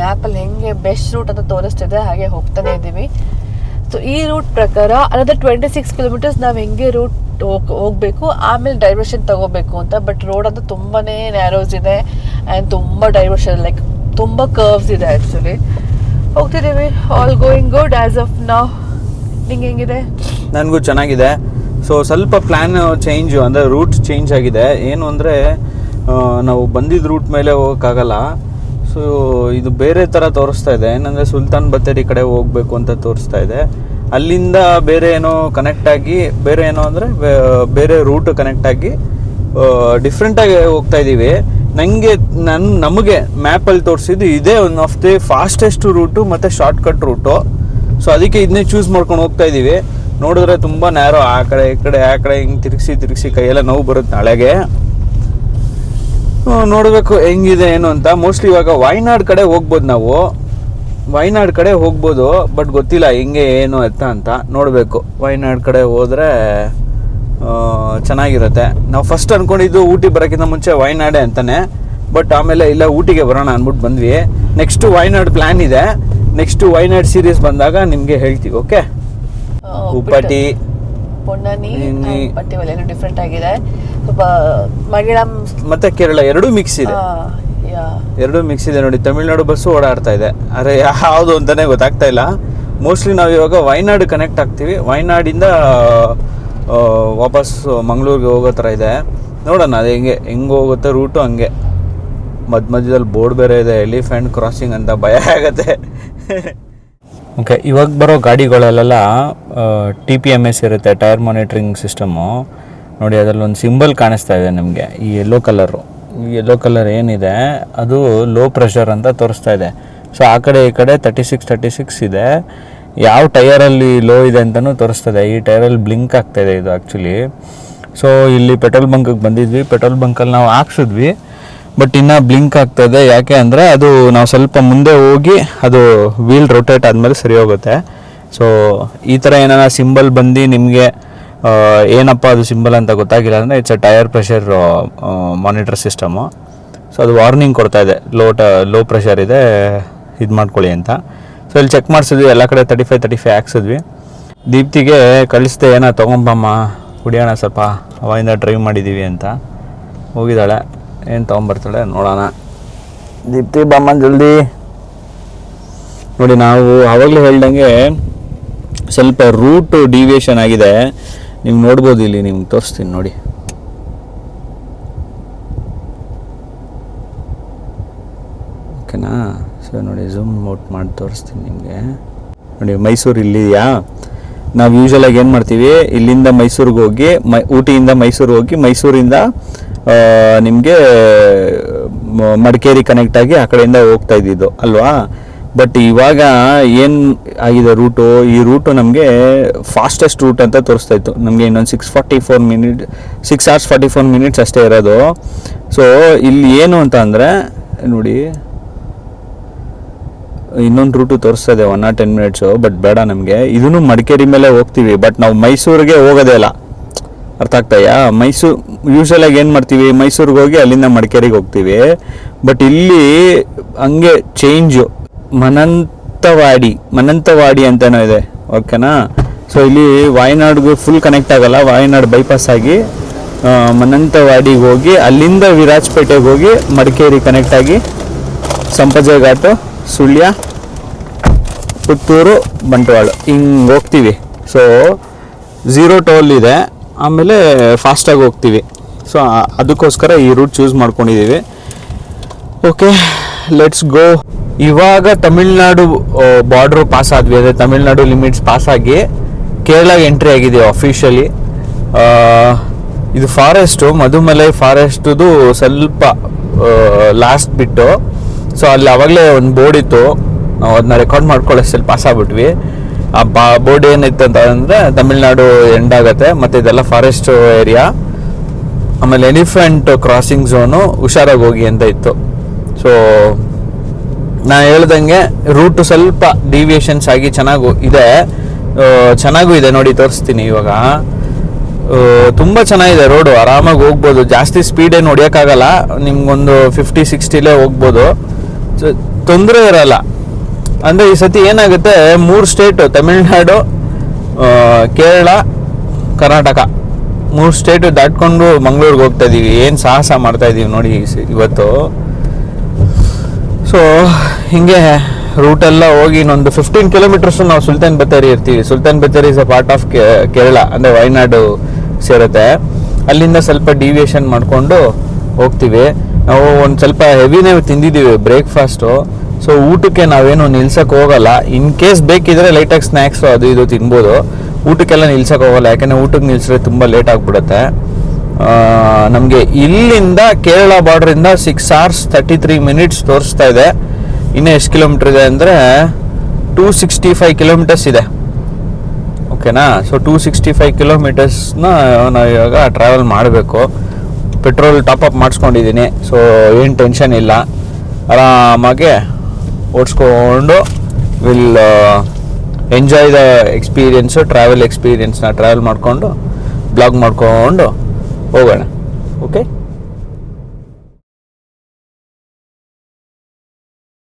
ಮ್ಯಾಪಲ್ಲಿ ಹೆಂಗೆ ಬೆಸ್ಟ್ ರೂಟ್ ಅಂತ ತೋರಿಸ್ತಿದೆ ಹಾಗೆ ಹೋಗ್ತಾನೆ ಇದ್ದೀವಿ. ಸೊ ಈ ರೂಟ್ ಪ್ರಕಾರ ಅನದರ್ 26 kilometers ನಾವು ಹೆಂಗೆ ರೂಟ್ ಹೋಗಬೇಕು, ಆಮೇಲೆ ಡೈವರ್ಷನ್ ತಗೋಬೇಕು ಅಂತ. ಬಟ್ ರೋಡ್ ಅಂತ ತುಂಬಾ ನ್ಯಾರೋಸ್ ಇದೆ ಆ್ಯಂಡ್ ತುಂಬ ಡೈವರ್ಷನ್, ಲೈಕ್ ತುಂಬ ಕರ್ವ್ಸ್ ಇದೆ ಆ್ಯಕ್ಚುಲಿ. ಹೋಗ್ತಿದ್ದೀವಿ, all going good as of now. ನಿಂಗೆ ಹೆಂಗಿದೆ? ನನಗೂ ಚೆನ್ನಾಗಿದೆ. ಸೊ ಸ್ವಲ್ಪ ಪ್ಲ್ಯಾನ್ ಚೇಂಜು, ಅಂದರೆ ರೂಟ್ ಚೇಂಜ್ ಆಗಿದೆ. ಏನು ಅಂದರೆ ನಾವು ಬಂದಿದ್ದ ರೂಟ್ ಮೇಲೆ ಹೋಗೋಕ್ಕಾಗಲ್ಲ. ಸೊ ಇದು ಬೇರೆ ಥರ ತೋರಿಸ್ತಾ ಇದೆ. ಏನಂದರೆ ಸುಲ್ತಾನ್ ಬತ್ತೇರಿ ಕಡೆ ಹೋಗಬೇಕು ಅಂತ ತೋರಿಸ್ತಾ ಇದೆ. ಅಲ್ಲಿಂದ ಬೇರೆ ಏನೋ ಕನೆಕ್ಟ್ ಆಗಿ, ಬೇರೆ ಏನೋ ಅಂದರೆ ಬೇರೆ ರೂಟ್ ಕನೆಕ್ಟ್ ಆಗಿ ಡಿಫ್ರೆಂಟಾಗಿ ಹೋಗ್ತಾ ಇದ್ದೀವಿ. ನಮಗೆ ಮ್ಯಾಪಲ್ಲಿ ತೋರಿಸಿದ್ದು ಇದೇ one of the fastest route ಮತ್ತು ಶಾರ್ಟ್ಕಟ್ ರೂಟು. ಸೊ ಅದಕ್ಕೆ ಇದನ್ನೇ ಚೂಸ್ ಮಾಡ್ಕೊಂಡು ಹೋಗ್ತಾ ಇದ್ದೀವಿ. ನೋಡಿದ್ರೆ ತುಂಬ ನ್ಯಾರೋ, ಆ ಕಡೆ ಈ ಕಡೆ ಹಿಂಗೆ ತಿರುಗಿಸಿ ಕೈಯೆಲ್ಲ ನೋವು ಬರುತ್ತೆ ನಾಳೆಗೆ. ನೋಡಬೇಕು ಹೆಂಗಿದೆ ಏನು ಅಂತ. ಮೋಸ್ಟ್ಲಿ ಇವಾಗ ವಾಯ್ನಾಡ್ ಕಡೆ ಹೋಗ್ಬೋದು, ನಾವು ವಾಯ್ನಾಡ್ ಕಡೆ ಹೋಗ್ಬೋದು. ಬಟ್ ಗೊತ್ತಿಲ್ಲ ಹೆಂಗೆ ಏನು ಅಂತ ನೋಡಬೇಕು. ವಾಯ್ನಾಡ್ ಕಡೆ ಹೋದರೆ ಚೆನ್ನಾಗಿರುತ್ತೆ. ನಾವು ಫಸ್ಟ್ ಅಂದ್ಕೊಂಡಿದ್ದು ಊಟಿ ಬರೋಕ್ಕಿಂತ ಮುಂಚೆ ವಾಯ್ನಾಡೆ ಅಂತಾನೆ. ಬಟ್ ಆಮೇಲೆ ಇಲ್ಲ ಊಟಿಗೆ ಬರೋಣ ಅಂದ್ಬಿಟ್ಟು ಬಂದ್ವಿ. ನೆಕ್ಸ್ಟು ವಾಯ್ನಾಡ್ ಪ್ಲ್ಯಾನ್ ಇದೆ. ನೆಕ್ಸ್ಟು ವಾಯ್ನಾಡ್ ಸೀರೀಸ್ ಬಂದಾಗ ನಿಮಗೆ ಹೇಳ್ತೀವಿ. ಓಕೆ, ಉಪ್ಪಟ್ಟಿ, ಪೊನ್ನನಿ, ಡಿಫ್ರೆಂಟ್ ಆಗಿದೆ. ಮತ್ತೆ ಕೇರಳ ಎರಡೂ ಮಿಕ್ಸ್ ಇದೆ. ನೋಡಿ, ತಮಿಳ್ನಾಡು ಬಸ್ಸು ಓಡಾಡ್ತಾ ಇದೆ. ಅರೆ ಯಾವುದು ಅಂತಾನೆ ಗೊತ್ತಾಗ್ತಾ ಇಲ್ಲ. ಮೋಸ್ಟ್ಲಿ ನಾವು ಇವಾಗ ವಾಯ್ನಾಡ್ ಕನೆಕ್ಟ್ ಆಗ್ತೀವಿ. ವಾಯ್ನಾಡಿಂದ ವಾಪಸ್ ಮಂಗಳೂರಿಗೆ ಹೋಗೋ ಥರ ಇದೆ. ನೋಡೋಣ ಅದು ಹೆಂಗೆ ಹೋಗುತ್ತೆ ರೂಟು. ಹಂಗೆ ಮಧ್ಯದಲ್ಲಿ ಬೋರ್ಡ್ ಬೇರೆ ಇದೆ, ಎಲಿಫೆಂಟ್ ಕ್ರಾಸಿಂಗ್ ಅಂತ, ಭಯ ಆಗುತ್ತೆ. ಓಕೆ, ಇವಾಗ ಬರೋ ಗಾಡಿಗಳಲ್ಲೆಲ್ಲ TPMS ಇರುತ್ತೆ, ಟೈರ್ ಮಾನಿಟ್ರಿಂಗ್ ಸಿಸ್ಟಮು. ನೋಡಿ, ಅದರಲ್ಲಿ ಒಂದು ಸಿಂಬಲ್ ಕಾಣಿಸ್ತಾ ಇದೆ ನಿಮಗೆ, ಈ ಯೆಲ್ಲೋ ಕಲರ್ ಏನಿದೆ ಅದು ಲೋ ಪ್ರೆಷರ್ ಅಂತ ತೋರಿಸ್ತಾ ಇದೆ. ಸೊ ಆ ಕಡೆ ಈ ಕಡೆ 36 ಇದೆ. ಯಾವ ಟೈರಲ್ಲಿ ಲೋ ಇದೆ ಅಂತಲೂ ತೋರಿಸ್ತದೆ. ಈ ಟೈರಲ್ಲಿ ಬ್ಲಿಂಕ್ ಆಗ್ತಾಯಿದೆ ಇದು ಆ್ಯಕ್ಚುಲಿ. ಸೊ ಇಲ್ಲಿ ಪೆಟ್ರೋಲ್ ಬಂಕಿಗೆ ಬಂದಿದ್ವಿ. ಪೆಟ್ರೋಲ್ ಬಂಕಲ್ಲಿ ನಾವು ಹಾಕ್ಸಿದ್ವಿ, ಬಟ್ ಇನ್ನೂ ಬ್ಲಿಂಕ್ ಆಗ್ತಾಯಿದೆ. ಯಾಕೆ ಅಂದರೆ ಅದು ನಾವು ಸ್ವಲ್ಪ ಮುಂದೆ ಹೋಗಿ ಅದು ವೀಲ್ ರೊಟೇಟ್ ಆದಮೇಲೆ ಸರಿ ಹೋಗುತ್ತೆ. ಸೊ ಈ ಥರ ಏನಾರ ಸಿಂಬಲ್ ಬಂದು ನಿಮಗೆ ಏನಪ್ಪ ಅದು ಸಿಂಬಲ್ ಅಂತ ಗೊತ್ತಾಗಿಲ್ಲ ಅಂದರೆ it's a tyre pressure monitor system. So ಅದು ವಾರ್ನಿಂಗ್ ಕೊಡ್ತಾ ಇದೆ, ಲೋ ಪ್ರೆಷರ್ ಇದೆ, ಇದು ಮಾಡ್ಕೊಳ್ಳಿ ಅಂತ. ಸೊ ಇಲ್ಲಿ ಚೆಕ್ ಮಾಡಿಸಿದ್ವಿ, ಎಲ್ಲ ಕಡೆ 35 ಹಾಕ್ಸಿದ್ವಿ. ದೀಪ್ತಿಗೆ ಕಳಿಸ್ದೆ, ಏನೋ ತೊಗೊಂಬಮ್ಮ ಕುಡಿಯೋಣ ಸ್ವಲ್ಪ, ಅವಾಗಿಂದ ಡ್ರೈವ್ ಮಾಡಿದ್ದೀವಿ ಅಂತ ಹೋಗಿದ್ದಾಳೆ. ಏನು ತೊಗೊಂಬರ್ತಾಳೆ ನೋಡೋಣ. ದೀಪ್ತಿ ಬಾಮ್ಮ ಜಲ್ದಿ. ನೋಡಿ, ನಾವು ಆವಾಗಲೇ ಹೇಳ್ದಂಗೆ ಸ್ವಲ್ಪ ರೂಟ್ ಡಿವಿಯೇಷನ್ ಆಗಿದೆ. ನೀವು ನೋಡ್ಬೋದು, ಇಲ್ಲಿ ನಿಮ್ಗೆ ತೋರಿಸ್ತೀನಿ ನೋಡಿ. ಓಕೆನಾ? ಸೊ ನೋಡಿ, ಝೂಮ್ ಔಟ್ ಮಾಡಿ ತೋರಿಸ್ತೀನಿ ನಿಮಗೆ. ನೋಡಿ, ಮೈಸೂರು ಇಲ್ಲಿದೆಯಾ? ನಾವು ಯೂಶ್ವಲಾಗಿ ಏನು ಮಾಡ್ತೀವಿ, ಇಲ್ಲಿಂದ ಮೈಸೂರಿಗೆ ಹೋಗಿ ಊಟಿಯಿಂದ ಮೈಸೂರಿಗೆ ಹೋಗಿ ಮೈಸೂರಿಂದ ನಿಮಗೆ ಮಡಿಕೇರಿ ಕನೆಕ್ಟ್ ಆಗಿ ಆ ಕಡೆಯಿಂದ ಹೋಗ್ತಾ ಇದ್ದಿದ್ದು ಅಲ್ವಾ. ಬಟ್ ಇವಾಗ ಏನು ಆಗಿದೆ ರೂಟು, ಈ ರೂಟು ನಮಗೆ ಫಾಸ್ಟೆಸ್ಟ್ ರೂಟ್ ಅಂತ ತೋರಿಸ್ತಾ ಇತ್ತು ನಮಗೆ. ಇನ್ನೊಂದು 6 hours 44 minutes ಅಷ್ಟೇ ಇರೋದು. ಸೊ ಇಲ್ಲಿ ಏನು ಅಂತ ಅಂದರೆ ನೋಡಿ, ಇನ್ನೊಂದು ರೂಟು ತೋರಿಸ್ತದೆ 110 minutes, ಬಟ್ ಬೇಡ ನಮಗೆ. ಇದನ್ನು ಮಡಿಕೇರಿ ಮೇಲೆ ಹೋಗ್ತೀವಿ, ಬಟ್ ನಾವು ಮೈಸೂರಿಗೆ ಹೋಗೋದೇ ಇಲ್ಲ. ಅರ್ಥ ಆಗ್ತಾಯಾ? ಯೂಶಲಾಗಿ ಏನು ಮಾಡ್ತೀವಿ, ಮೈಸೂರಿಗೆ ಹೋಗಿ ಅಲ್ಲಿಂದ ಮಡಿಕೇರಿಗೆ ಹೋಗ್ತೀವಿ. ಬಟ್ ಇಲ್ಲಿ ಹಂಗೆ ಚೇಂಜು, ಮನಂತವಾಡಿ ಅಂತನೋ ಇದೆ, ಓಕೆನಾ? ಸೊ ಇಲ್ಲಿ ವಾಯನಾಡ್ಗೂ ಫುಲ್ ಕನೆಕ್ಟ್ ಆಗಲ್ಲ, ವಾಯನಾಡು ಬೈಪಾಸ್ ಆಗಿ ಮನಂತವಾಡಿಗೆ ಹೋಗಿ ಅಲ್ಲಿಂದ ವಿರಾಜಪೇಟೆಗೆ ಹೋಗಿ ಮಡಿಕೇರಿ ಕನೆಕ್ಟ್ ಆಗಿ ಸಂಪಾಜೆ ಘಾಟು, ಸುಳ್ಯ, ಪುತ್ತೂರು, ಬಂಟ್ವಾಳ ಹಿಂಗೆ ಹೋಗ್ತೀವಿ. ಸೊ 0 toll ಇದೆ, ಆಮೇಲೆ ಫಾಸ್ಟಾಗಿ ಹೋಗ್ತೀವಿ. ಸೊ ಅದಕ್ಕೋಸ್ಕರ ಈ ರೂಟ್ ಚೂಸ್ ಮಾಡ್ಕೊಂಡಿದ್ದೀವಿ. Okay, let's go. ಇವಾಗ ತಮಿಳ್ನಾಡು ಬಾರ್ಡ್ರು ಪಾಸ್ ಆದ್ವಿ, ಅಂದರೆ ತಮಿಳ್ನಾಡು ಲಿಮಿಟ್ಸ್ ಪಾಸ್ ಆಗಿ ಕೇರಳಗೆ ಎಂಟ್ರಿ ಆಗಿದೆ ಅಫಿಷಿಯಲಿ. ಇದು ಫಾರೆಸ್ಟು, ಮಧುಮಲೈ ಫಾರೆಸ್ಟದು ಸ್ವಲ್ಪ ಲಾಸ್ಟ್ ಬಿಟ್ಟು. ಸೊ ಅಲ್ಲಿ ಆವಾಗಲೇ ಒಂದು ಬೋರ್ಡ್ ಇತ್ತು, ನಾವು ಅದನ್ನ ರೆಕಾರ್ಡ್ ಮಾಡ್ಕೊಳ್ಳೋಷ್ಟಲ್ಲಿ ಪಾಸ್ ಆಗ್ಬಿಟ್ವಿ. ಆ ಬೋರ್ಡ್ ಏನಿತ್ತು ಅಂತ ಅಂದರೆ ತಮಿಳ್ನಾಡು ಎಂಡ್ ಆಗುತ್ತೆ, ಮತ್ತು ಇದೆಲ್ಲ ಫಾರೆಸ್ಟ್ ಏರಿಯಾ. ಆಮೇಲೆ ಎಲಿಫೆಂಟ್ ಕ್ರಾಸಿಂಗ್ ಝೋನು, ಹುಷಾರಾಗಿ ಹೋಗಿ ಅಂತ ಇತ್ತು. ಸೊ ನಾ ಹೇಳ್ದಂಗೆ ರೂಟು ಸ್ವಲ್ಪ ಡಿವಿಯೇಷನ್ಸ್ ಆಗಿ ಚೆನ್ನಾಗೂ ಇದೆ ನೋಡಿ, ತೋರಿಸ್ತೀನಿ ಇವಾಗ. ತುಂಬ ಚೆನ್ನಾಗಿದೆ ರೋಡು, ಆರಾಮಾಗಿ ಹೋಗ್ಬೋದು. ಜಾಸ್ತಿ ಸ್ಪೀಡ್ ಏನು ಹೊಡಿಯೋಕ್ಕಾಗಲ್ಲ, ನಿಮ್ಗೊಂದು 50-60 ಹೋಗ್ಬೋದು, ತೊಂದರೆ ಇರಲ್ಲ. ಅಂದರೆ ಈ ಸತಿ ಏನಾಗುತ್ತೆ, 3 ಸ್ಟೇಟು, ತಮಿಳ್ನಾಡು, ಕೇರಳ, ಕರ್ನಾಟಕ, 3 ಸ್ಟೇಟು ದಾಟ್ಕೊಂಡು ಮಂಗಳೂರಿಗೆ ಹೋಗ್ತಾ ಇದ್ದೀವಿ. ಏನು ಸಾಹಸ ಮಾಡ್ತಾ ಇದ್ದೀವಿ ನೋಡಿ ಇವತ್ತು. ಸೊ ಹಿಂಗೆ ರೂಟೆಲ್ಲ ಹೋಗಿ ಇನ್ನೊಂದು 15 kilometers ನಾವು ಸುಲ್ತಾನ್ ಬತ್ತೇರಿ ಇರ್ತೀವಿ. Sultan Bathery is a part of Kerala, ಅಂದರೆ ವಯನಾಡು ಸೇರುತ್ತೆ. ಅಲ್ಲಿಂದ ಸ್ವಲ್ಪ ಡಿವಿಯೇಷನ್ ಮಾಡಿಕೊಂಡು ಹೋಗ್ತೀವಿ. ನಾವು ಒಂದು ಸ್ವಲ್ಪ ಹೆವಿನೇ ತಿಂದಿದ್ದೀವಿ ಬ್ರೇಕ್ಫಾಸ್ಟು. ಸೊ ಊಟಕ್ಕೆ ನಾವೇನು ನಿಲ್ಸಕ್ಕೆ ಹೋಗಲ್ಲ. ಇನ್ ಕೇಸ್ ಬೇಕಿದ್ರೆ ಲೈಟಾಗಿ ಸ್ನ್ಯಾಕ್ಸು ಅದು ಇದು ತಿನ್ಬೋದು, ಊಟಕ್ಕೆಲ್ಲ ನಿಲ್ಸಕ್ಕೆ ಹೋಗಲ್ಲ. ಯಾಕಂದರೆ ಊಟಕ್ಕೆ ನಿಲ್ಸಿದ್ರೆ ತುಂಬ ಲೇಟ್ ಆಗಿಬಿಡುತ್ತೆ. ನಮಗೆ ಇಲ್ಲಿಂದ ಕೇರಳ ಬಾರ್ಡ್ರಿಂದ 6 hours 33 minutes ತೋರಿಸ್ತಾ ಇದೆ. ಇನ್ನೂ ಎಷ್ಟು ಕಿಲೋಮೀಟ್ರ್ ಇದೆ ಅಂದರೆ 265 kilometers ಇದೆ, ಓಕೆನಾ? ಸೊ 265 kilometersನ ನಾವು ಇವಾಗ ಟ್ರಾವೆಲ್ ಮಾಡಬೇಕು. ಪೆಟ್ರೋಲ್ ಟಾಪಪ್ ಮಾಡಿಸ್ಕೊಂಡಿದ್ದೀನಿ, ಸೊ ಏನು ಟೆನ್ಷನ್ ಇಲ್ಲ, ಆರಾಮಾಗೆ ಓಡಿಸ್ಕೊಂಡು will enjoy the experience, travel ಎಕ್ಸ್ಪೀರಿಯನ್ಸ್ನ ಟ್ರಾವೆಲ್ ಮಾಡಿಕೊಂಡು ಬ್ಲಾಗ್ ಮಾಡಿಕೊಂಡು ಹೋಗೋಣ. ಓಕೆ.